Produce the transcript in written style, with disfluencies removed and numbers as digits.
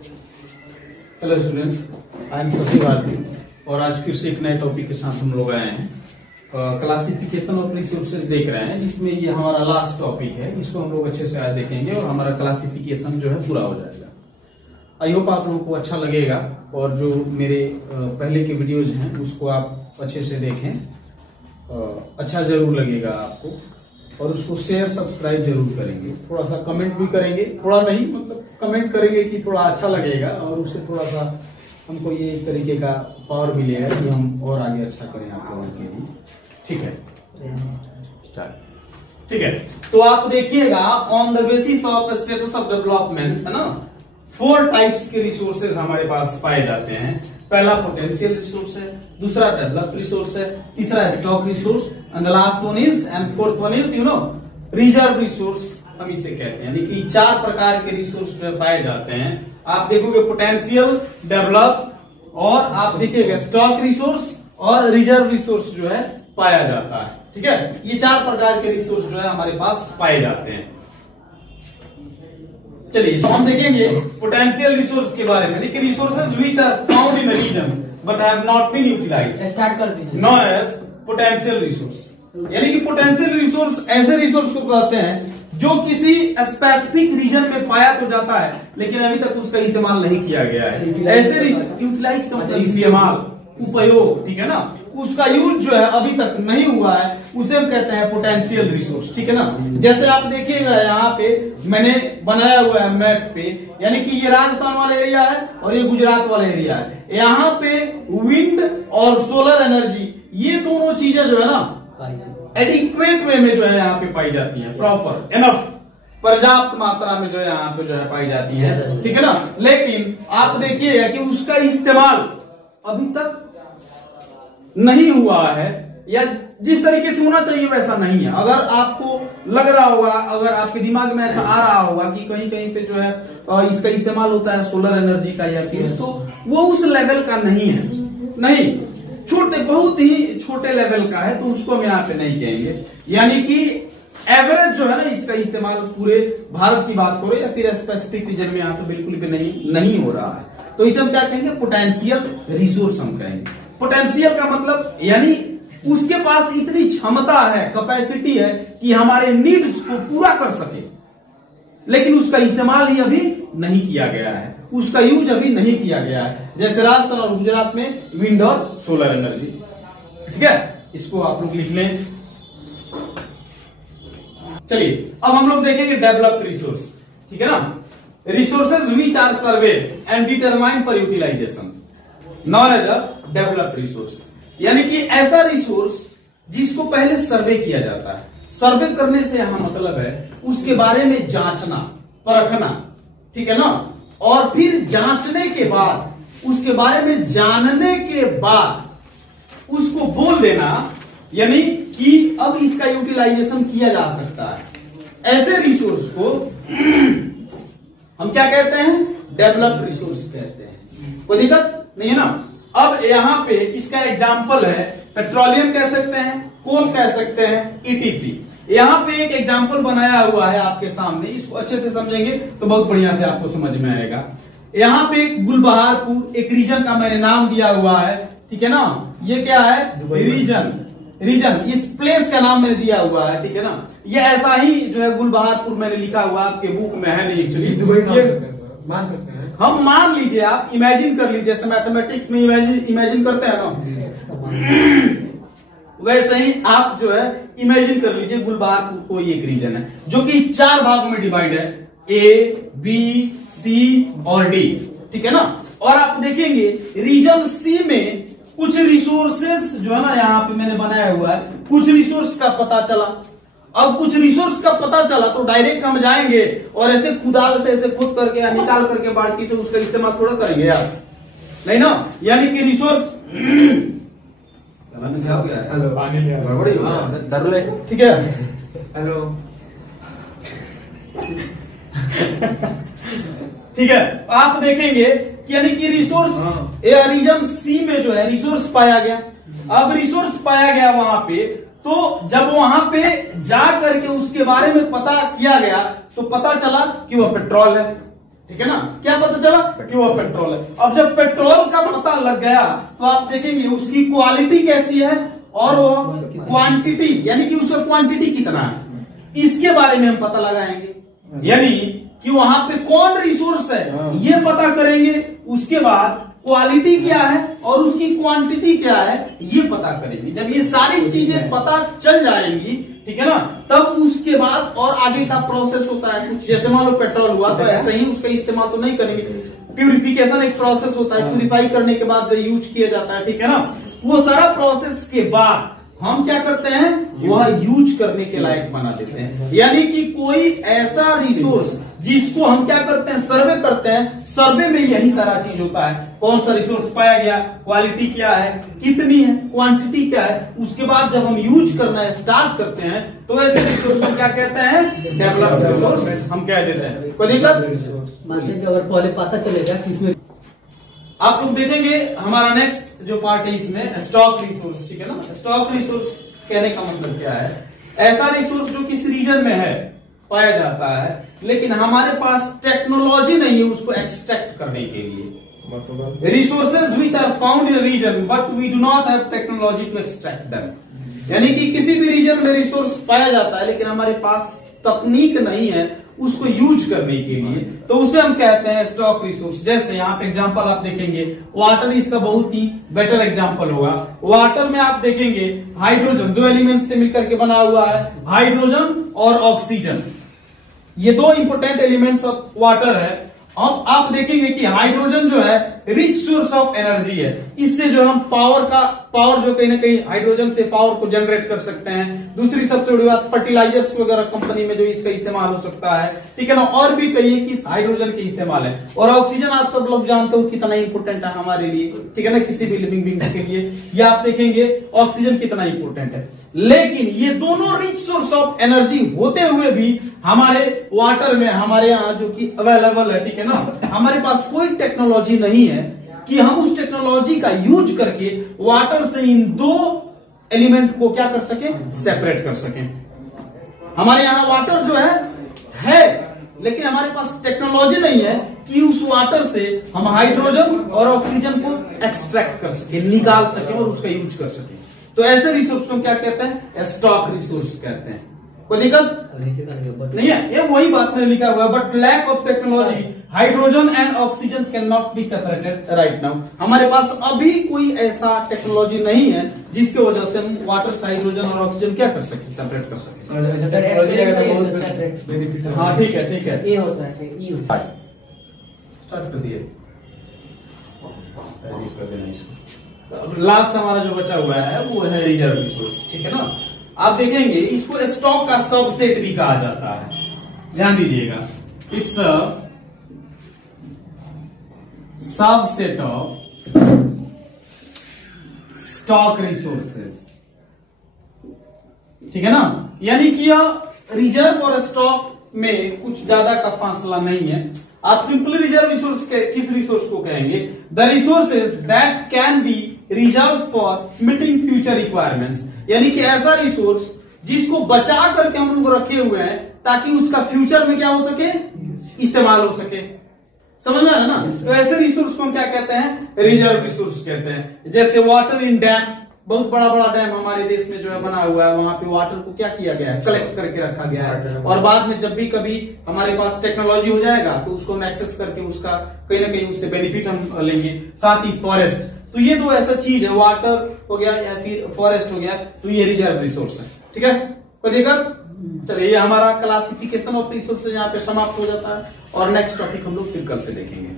Hello students, I am Shashi Bharati और आज फिर से एक नए टॉपिक के साथ हम लोग आए हैं। क्लासिफिकेशन ऑफ रिसोर्सेज देख रहे हैं, जिसमें ये हमारा लास्ट टॉपिक है। इसको हम लोग अच्छे से आज देखेंगे और हमारा क्लासिफिकेशन जो है पूरा हो जाएगा। आई होप आप लोगों को अच्छा लगेगा और जो मेरे पहले के वीडियोज हैं उसको आप अच्छे से देखें, अच्छा जरूर लगेगा आपको। और उसको शेयर सब्सक्राइब जरूर करेंगे, थोड़ा सा कमेंट भी करेंगे, थोड़ा नहीं मतलब कमेंट करेंगे कि थोड़ा अच्छा लगेगा और उससे थोड़ा सा हमको ये एक तरीके का पावर मिलेगा कि हम और आगे अच्छा करें आप लोगों के लिए। ठीक है, स्टार्ट। ठीक है, तो आप देखिएगा on the basis of status of development, है ना, 4 टाइप्स के रिसोर्सेज हमारे पास पाए जाते हैं। पहला पोटेंशियल रिसोर्स है, दूसरा डेवलप रिसोर्स है, तीसरा stock resource and the last one is and fourth one is reserve resource हम इसे कहते हैं। यानी कि 4 प्रकार के रिसोर्स जो पाए जाते हैं। आप देखोगे पोटेंशियल, डेवलप और आप देखिएगा स्टॉक रिसोर्स और रिजर्व रिसोर्स जो है पाया जाता है। ठीक है, ये 4 प्रकार के रिसोर्स जो है हमारे पास पाए जाते हैं। चलिए तो हम देखेंगे पोटेंशियल रिसोर्स के बारे में। देखिए resources which are found in region but have not been utilized start कर दीजिए, नोन एज पोटेंशियल रिसोर्स। यानी कि पोटेंशियल रिसोर्स ऐसे रिसोर्स को कहते हैं जो किसी स्पेसिफिक रीजन में पाया तो जाता है लेकिन अभी तक उसका इस्तेमाल नहीं किया गया है। ऐसे यूटिलाइज का मतलब इस्तेमाल, उपयोग, ठीक है ना, उसका यूज जो है अभी तक नहीं हुआ है, उसे हम कहते हैं पोटेंशियल रिसोर्स। ठीक है ना, जैसे आप देखिएगा यहाँ पे मैंने बनाया हुआ है मैप पे, यानी कि ये राजस्थान वाला एरिया है और ये गुजरात वाला एरिया है। यहाँ पे विंड और सोलर एनर्जी, ये दोनों चीजें जो है ना एडिक्वेट वे में जो है यहाँ पे पाई जाती है, प्रॉपर एनफ, पर्याप्त मात्रा में जो है यहाँ पे जो है पाई जाती है। ठीक है ना, लेकिन आप देखिएगा कि उसका इस्तेमाल अभी तक नहीं हुआ है या जिस तरीके से होना चाहिए वैसा नहीं है। अगर आपको लग रहा होगा, अगर आपके दिमाग में ऐसा आ रहा होगा कि कहीं कहीं पे जो है इसका इस्तेमाल होता है सोलर एनर्जी का या फिर, तो वो उस लेवल का नहीं है, नहीं, छोटे, बहुत ही छोटे लेवल का है, तो उसको हम यहाँ पे नहीं कहेंगे। यानी कि एवरेज जो है ना इसका इस्तेमाल पूरे भारत की बात करो या फिर स्पेसिफिक रीजन में यहाँ पे बिल्कुल भी नहीं हो रहा है, तो इसे हम क्या कहेंगे, पोटेंशियल रिसोर्स हम कहेंगे। पोटेंशियल का मतलब यानी उसके पास इतनी क्षमता है, कैपेसिटी है कि हमारे नीड्स को पूरा कर सके, लेकिन उसका इस्तेमाल ही अभी नहीं किया गया है, उसका यूज अभी नहीं किया गया है। जैसे राजस्थान और गुजरात में विंड और सोलर एनर्जी। ठीक है, इसको आप लोग लिख लें। चलिए अब हम लोग देखेंगे डेवलप्ड रिसोर्स। ठीक है ना, resources which are survey and determined for utilization known as a developed resource. यानी कि ऐसा रिसोर्स जिसको पहले सर्वे किया जाता है। सर्वे करने से यहां मतलब है उसके बारे में जांचना, परखना, ठीक है ना, और फिर जांचने के बाद, उसके बारे में जानने के बाद उसको बोल देना, यानी कि अब इसका यूटिलाइजेशन किया जा सकता है। ऐसे रिसोर्स को हम क्या कहते हैं, डेवलप्ड रिसोर्स कहते हैं। कोई दिक्कत नहीं है ना। अब यहां पे इसका एग्जाम्पल है, पेट्रोलियम कह सकते हैं, कोल कह सकते हैं, ईटीसी। यहां पे एक एग्जाम्पल बनाया हुआ है आपके सामने, इसको अच्छे से समझेंगे तो बहुत बढ़िया से आपको समझ में आएगा। यहां पे गुलबहारपुर एक रीजन का मैंने नाम दिया हुआ है, ठीक है ना, ये क्या है, रीजन, इस प्लेस का नाम मैंने दिया हुआ है। ठीक है ना, ये ऐसा ही जो है गुलबहारपुर मैंने लिखा हुआ, आपके बुक में है नहीं एक्चुअली, मान सकते हैं हम, मान लीजिए, आप इमेजिन कर लीजिए, जैसे मैथमेटिक्स में इमेजिन करते हैं ना, वैसे ही आप जो है इमेजिन कर लीजिए गुलबहारपुर कोई एक रीजन है जो कि 4 भागों में डिवाइड है, ए, बी, सी और डी। ठीक है ना, और आप देखेंगे रीजन सी में कुछ रिसोर्सेस जो है ना यहाँ पे मैंने बनाया हुआ है, कुछ रिसोर्स का पता चला। अब कुछ रिसोर्स का पता चला तो डायरेक्ट हम जाएंगे और ऐसे कुदाल से ऐसे खुद करके या निकाल करके बाल्टी से उसका इस्तेमाल थोड़ा करेंगे यार, नहीं ना। यानी कि रिसोर्स क्या हो गया, हेलो, पानी गड़बड़ी हो गया, ठीक है, हेलो, ठीक है। आप देखेंगे कि यानी कि रिसोर्स रीजन सी में जो है रिसोर्स पाया गया। अब रिसोर्स पाया गया वहां पे, तो जब वहां पे जा करके उसके बारे में पता किया गया तो पता चला कि वह पेट्रोल है। ठीक है ना। क्या पता चला कि वो पेट्रोल है। अब जब पेट्रोल का पता लग गया तो आप देखेंगे उसकी क्वालिटी कैसी है और वो क्वांटिटी, यानी कि उसका क्वांटिटी कितना है, इसके बारे में हम पता लगाएंगे। यानी कि वहां पे कौन रिसोर्स है ये पता करेंगे, उसके बाद क्वालिटी क्या है और उसकी क्वांटिटी क्या है ये पता करेंगे। जब ये सारी चीजें पता चल जाएंगी, ठीक है ना, तब उसके बाद और आगे का प्रोसेस होता है कुछ, जैसे मान लो पेट्रोल हुआ तो ऐसे ही उसका इस्तेमाल तो नहीं करेंगे। प्यूरिफिकेशन एक प्रोसेस होता है, प्यूरिफाई करने के बाद यूज किया जाता है, ठीक है ना। वो सारा प्रोसेस के बाद हम क्या करते हैं, वह यूज करने के लायक बना देते हैं। यानी कि कोई ऐसा रिसोर्स जिसको हम क्या करते हैं, सर्वे करते हैं, सर्वे में यही सारा चीज होता है। कौन सा रिसोर्स पाया गया, क्वालिटी क्या है, कितनी है, क्वांटिटी क्या है। उसके बाद जब हम यूज करना स्टार्ट करते हैं तो ऐसे रिसोर्स को क्या कहते हैं, डेवलप्ड रिसोर्स हम कह देते हैं। कोई दिक्कत? अगर पहले पता चलेगा कि इसमें आप लोग देखेंगे हमारा नेक्स्ट जो पार्ट है इसमें स्टॉक रिसोर्स, ठीक है ना। स्टॉक रिसोर्स कहने का मतलब क्या है, ऐसा रिसोर्स जो किसी रीजन में है, पाया जाता है, लेकिन हमारे पास टेक्नोलॉजी नहीं है उसको एक्सट्रैक्ट करने के लिए। Resources which are found in region but we do not have technology to extract them. यानी कि किसी भी रीजन में रिसोर्स पाया जाता है लेकिन हमारे पास तकनीक नहीं है उसको यूज करने के लिए, तो उसे हम कहते हैं स्टॉक रिसोर्स। जैसे यहाँ पे एग्जांपल आप देखेंगे, वाटर इसका बहुत ही बेटर एग्जांपल होगा। वाटर में आप देखेंगे हाइड्रोजन, दो एलिमेंट से मिलकर के बना हुआ है, हाइड्रोजन और ऑक्सीजन, ये दो इंपोर्टेंट एलिमेंट्स ऑफ वाटर है। अब आप देखेंगे कि हाइड्रोजन जो है रिच सोर्स ऑफ एनर्जी है, इससे जो हम पावर जो कहीं ना कहीं हाइड्रोजन से पावर को जनरेट कर सकते हैं। दूसरी सबसे बड़ी बात, फर्टिलाइजर्स वगैरह कंपनी में जो इसका इस्तेमाल हो सकता है, ठीक है ना। और भी कई कि हाइड्रोजन के इस्तेमाल है। और ऑक्सीजन आप सब लोग जानते हो कितना इंपोर्टेंट है हमारे लिए, ठीक है ना, किसी भी लिविंग बींग्स के लिए। ये आप देखेंगे ऑक्सीजन कितना इंपोर्टेंट है। लेकिन ये दोनों रिच सोर्स ऑफ एनर्जी होते हुए भी हमारे वाटर में, हमारे यहाँ जो कि अवेलेबल है, ठीक है ना, हमारे पास कोई टेक्नोलॉजी नहीं है कि हम उस टेक्नोलॉजी का यूज करके वाटर से इन दो एलिमेंट को क्या कर सके, सेपरेट कर सके। हमारे यहाँ वाटर जो है लेकिन हमारे पास टेक्नोलॉजी नहीं है कि उस वाटर से हम हाइड्रोजन और ऑक्सीजन को एक्सट्रैक्ट कर सके, निकाल सके और उसका यूज कर सके। तो ऐसे रिसोर्स को क्या कहते हैं, स्टॉक रिसोर्स कहते हैं। कोई दिक्कत नहीं है, ये वही बात में लिखा हुआ है। But lack of technology, hydrogen and oxygen can not be separated right now. हमारे पास अभी कोई ऐसा टेक्नोलॉजी नहीं है जिसकी वजह से हम वाटर से हाइड्रोजन और ऑक्सीजन क्या कर सके, सेपरेट कर सके। हाँ ठीक है, ठीक है, ये होता है, ये होता है। स्टार्ट कर दिए, कर देना इसको। लास्ट हमारा जो बचा हुआ है वो है रिजर्व रिसोर्स, ठीक है ना। आप देखेंगे इसको स्टॉक का सबसेट भी कहा जाता है, ध्यान दीजिएगा। It's a subset of stock resources, ठीक है ना। यानी कि यह रिजर्व और स्टॉक में कुछ ज्यादा का फासला नहीं है। आप सिंपली रिजर्व रिसोर्स किस रिसोर्स को कहेंगे, the resources that can be reserve for meeting future requirements. यानी कि ऐसा रिसोर्स जिसको बचा करके हम लोग रखे हुए हैं ताकि उसका फ्यूचर में क्या हो सके, इस्तेमाल हो सके। समझ में है ना। तो ऐसे रिसोर्स को हम क्या कहते हैं, रिजर्व रिसोर्स कहते हैं। जैसे वाटर इन डैम, बहुत बड़ा बड़ा डैम हमारे देश में जो है बना हुआ है, वहां पे वाटर को क्या किया गया है, कलेक्ट करके रखा गया है। और बाद में जब भी कभी हमारे पास टेक्नोलॉजी हो जाएगा तो उसको हम एक्सेस करके उसका कहीं ना कहीं उससे बेनिफिट हम लेंगे। साथ ही फॉरेस्ट, तो ये दो ऐसा चीज है, वाटर हो गया या फिर फॉरेस्ट हो गया, तो ये रिजर्व रिसोर्स है, ठीक है। कोई दिक्कत? चलिए, ये हमारा क्लासिफिकेशन ऑफ रिसोर्सेज यहाँ पे समाप्त हो जाता है और नेक्स्ट टॉपिक हम लोग फिर कल से देखेंगे।